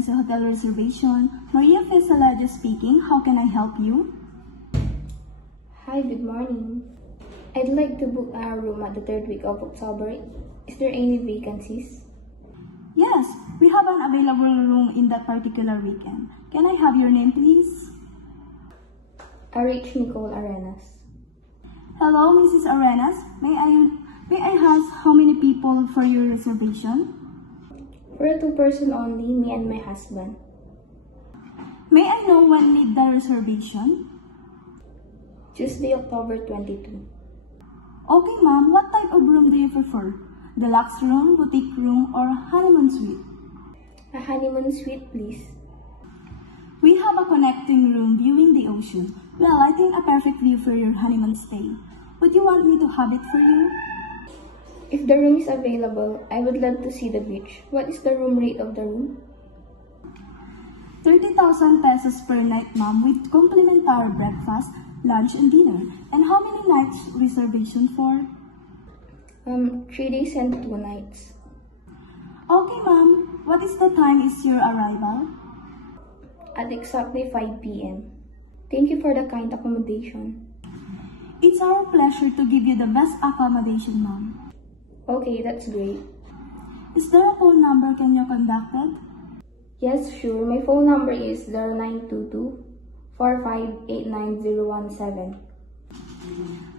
Regency Hotel reservation. Maria Fesaladio speaking. How can I help you? Hi, good morning. I'd like to book a room at the third week of October. Is there any vacancies? Yes, we have an available room in that particular weekend. Can I have your name, please? RH Nicole Arenas. Hello, Mrs. Arenas. May I ask how many people for your reservation? For a two-person only, me and my husband. May I know when need the reservation? Tuesday, October 22. Okay, ma'am. What type of room do you prefer? Deluxe room, boutique room, or honeymoon suite? A honeymoon suite, please. We have a connecting room viewing the ocean. Well, I think a perfect view for your honeymoon stay. Would you want me to have it for you? If the room is available, I would love to see the beach. What is the room rate of the room? 30,000 pesos per night, ma'am, with complimentary breakfast, lunch, and dinner. And how many nights reservation for? 3 days and 2 nights. Okay, ma'am. What is the time is your arrival? At exactly 5 p.m. Thank you for the kind accommodation. It's our pleasure to give you the best accommodation, ma'am. Okay, that's great. Is there a phone number can you contact it? Yes, sure. My phone number is 0922-4589017.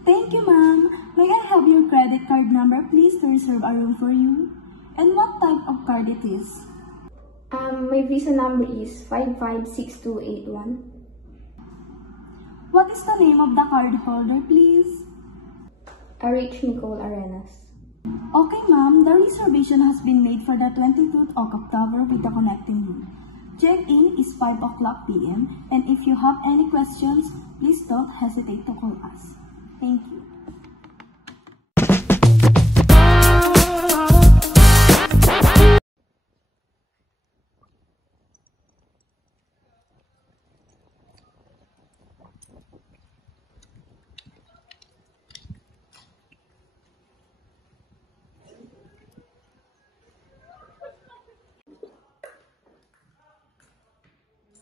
Thank you, ma'am. May I have your credit card number, please, to reserve a room for you? And what type of card it is? My visa number is 556281. What is the name of the card holder, please? RH Nicole Arenas. Okay, ma'am. The reservation has been made for the 22nd of October with the connecting room. Check-in is 5 o'clock p.m. And if you have any questions, please don't hesitate to call us. Thank you.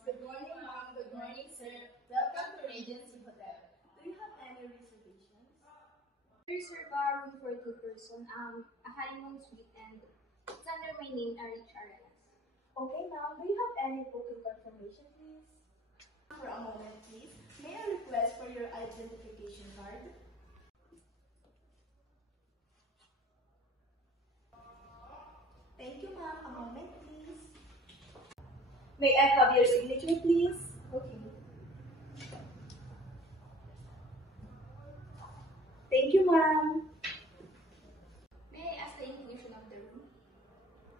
Good morning, ma'am. Good morning, sir. Welcome to Regency Hotel. Do you have any reservations? Reserve a room for 2 person, a honeymoon suite, and it's under my name, RH Arenas. Okay, ma'am. Do you have any booking confirmation, please? For a moment, please. May I request for your identification card? Thank you, ma'am. A moment, please. May I have your signature, please? Okay. Thank you, ma'am. May I ask the inclusion of the room?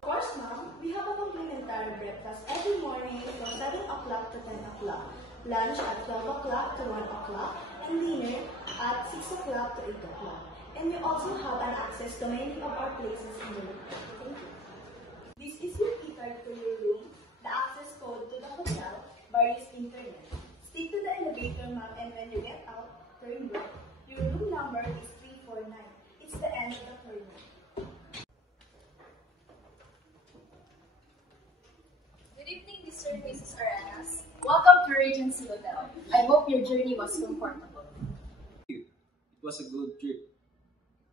Of course, ma'am. We have a complimentary breakfast every morning from 7 o'clock to 10 o'clock, lunch at 12 o'clock to 1 o'clock, and dinner at 6 o'clock to 8 o'clock. And we also have an access to many of our places in the room. Thank you. This is your key card for your room, the access code to the hotel, Barry's internet. Stick to the elevator, ma'am, and when you get out, turn right. Your room number is 349. It's the end of the corridor. Good evening, Mr. and Mrs. Arenas. Welcome to Regency Hotel. I hope your journey was comfortable. It was a good trip.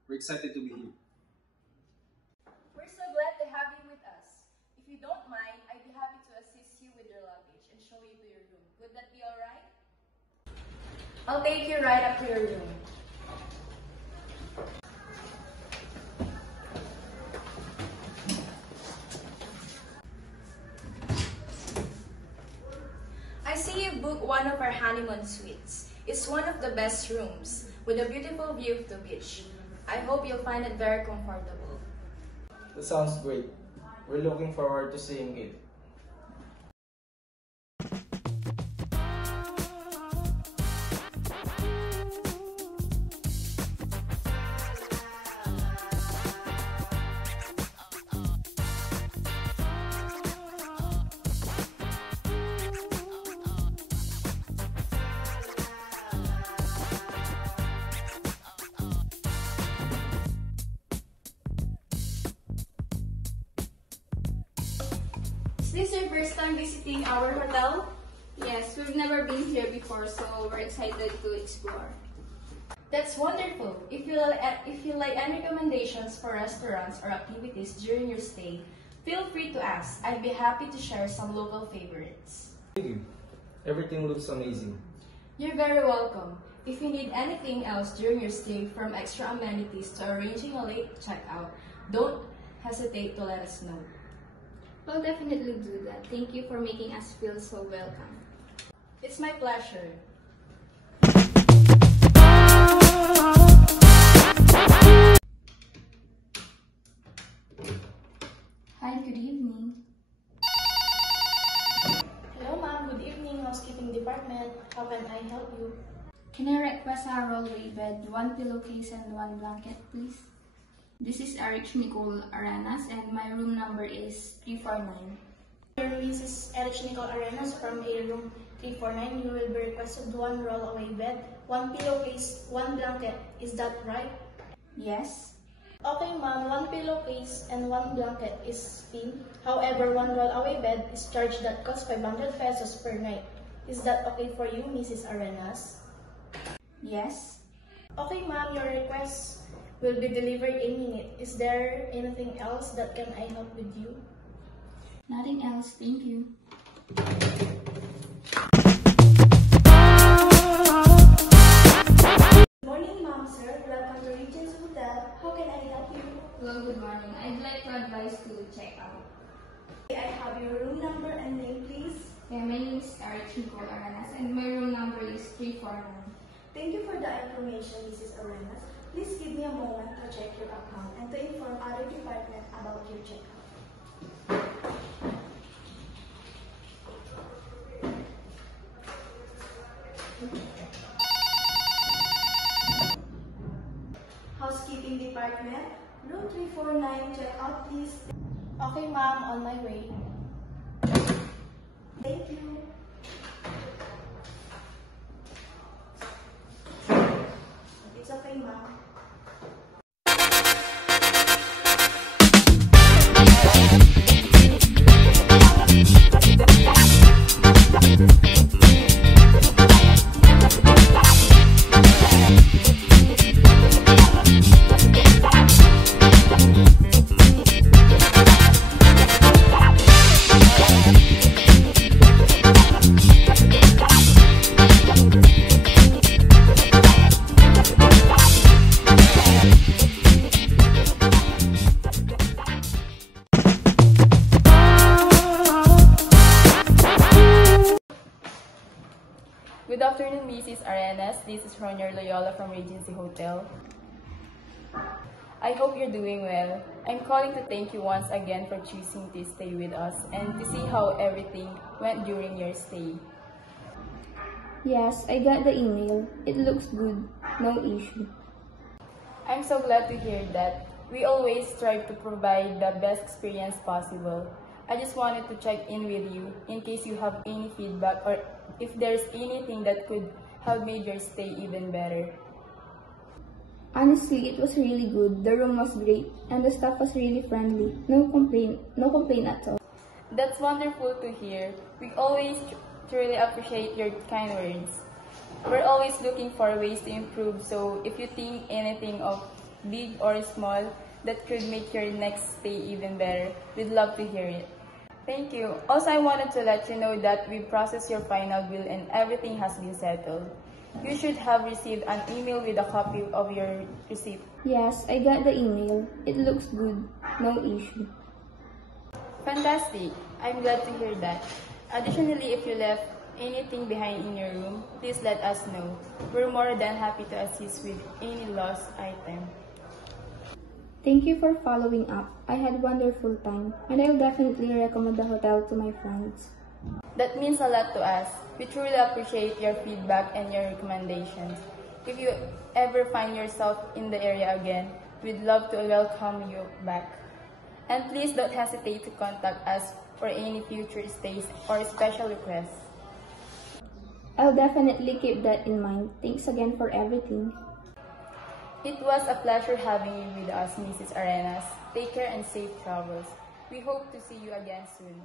We're excited to be here. We're so glad to have you with us. If you don't mind, I'd be happy to assist you with your luggage and show you to your room. Would that be alright? I'll take you right up to your room. I see you booked one of our honeymoon suites. It's one of the best rooms with a beautiful view of the beach. I hope you'll find it very comfortable. That sounds great. We're looking forward to seeing it. this your first time visiting our hotel? Yes, we've never been here before, so we're excited to explore. That's wonderful. If you like any recommendations for restaurants or activities during your stay, feel free to ask. I'd be happy to share some local favorites. Thank you. Everything looks amazing. You're very welcome. If you need anything else during your stay, from extra amenities to arranging a late checkout, don't hesitate to let us know. We'll definitely do that. Thank you for making us feel so welcome. It's my pleasure. Hi, good evening. Hello ma'am, good evening, housekeeping department. How can I help you? Can I request a rollaway bed, 1 pillowcase and 1 blanket, please? This is Erich Nicole Arenas and my room number is 349. Mrs. Erich Nicole Arenas from A room 349. You will be requested 1 roll-away bed, 1 pillowcase, 1 blanket. Is that right? Yes? Okay ma'am, 1 pillowcase and 1 blanket is fee. However, 1 roll-away bed is charged that costs 500 pesos per night. Is that okay for you, Mrs. Arenas? Yes? Okay ma'am, your request will be delivered in a minute. Is there anything else that can I help with you? Nothing else, thank you. Good morning ma'am, sir. Welcome to Regent's Hotel. How can I help you? Hello, good morning. I'd like to advise to check out. I have your room number and name, please. Yeah, my name is Erich Nicole Arenas and my room number is 349. Thank you for the information, Mrs. Arenas. Please give me a moment to check your account and to inform other department about your checkout. Housekeeping department, room 349, checkout please. Okay ma'am, on my way. Thank you. It's okay ma'am. Good afternoon, Mrs. Arenas. This is Ronier Loyola from Regency Hotel. I hope you're doing well. I'm calling to thank you once again for choosing to stay with us and to see how everything went during your stay. Yes, I got the email. It looks good. No issue. I'm so glad to hear that. We always strive to provide the best experience possible. I just wanted to check in with you in case you have any feedback or if there's anything that could have made your stay even better. Honestly, it was really good. The room was great and the staff was really friendly. No complaint at all. That's wonderful to hear. We always truly appreciate your kind words. We're always looking for ways to improve, so if you think anything of big or small that could make your next stay even better, we'd love to hear it. Thank you. Also, I wanted to let you know that we processed your final bill and everything has been settled. You should have received an email with a copy of your receipt. Yes, I got the email. It looks good. No issue. Fantastic. I'm glad to hear that. Additionally, if you left anything behind in your room, please let us know. We're more than happy to assist with any lost item. Thank you for following up. I had a wonderful time and I'll definitely recommend the hotel to my friends. That means a lot to us. We truly appreciate your feedback and your recommendations. If you ever find yourself in the area again, we'd love to welcome you back. And please don't hesitate to contact us for any future stays or special requests. I'll definitely keep that in mind. Thanks again for everything. It was a pleasure having you with us, Mrs. Arenas. Take care and safe travels. We hope to see you again soon.